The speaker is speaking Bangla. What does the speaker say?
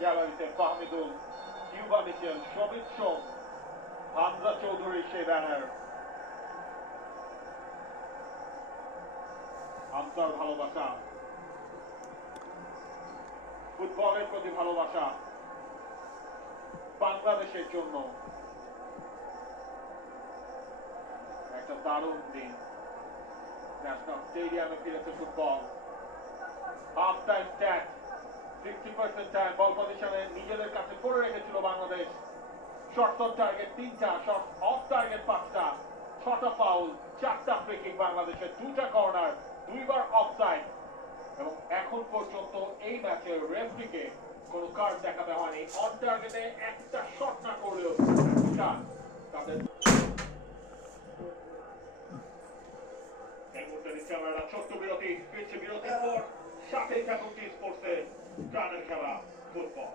গ্যালারিতে ফাহমিদুল, কিউবা মিচেল, শোভিত সোম, হামজা চৌধুরীর সেই ব্যানার। হামজার ভালোবাসা, ফুটবলের প্রতি ভালোবাসা, বাংলাদেশের জন্য একটা দারুণ দিন। ন্যাশনাল স্টেডিয়ামে ফিরেছে football. Half time stat 60% time ball পজিশনে নিজেদের কাছে করে রেখেছিল বাংলাদেশ। শর্টস অন টার্গেট 3টা, শর্টস অফ টার্গেট 5টা, 6টা ফাউল, 4টা ফ্রি কিক বাংলাদেশের, 2টা কর্নার, 2বার অফসাইড। এবং এখন পর্যন্ত এই ম্যাচের রেফারিকে কোনো কার্ড দেখাতে হয়নি। অন টার্গেটে একটা শট না করলেও তাদের এই মুহূর্তে নিচ্ছে আমরা ছোট্ট বিরতি, ফিরছে বিরতির পর সাথেই থাকুন টি স্পোর্টসে প্রাণের খেলা ফুটবল।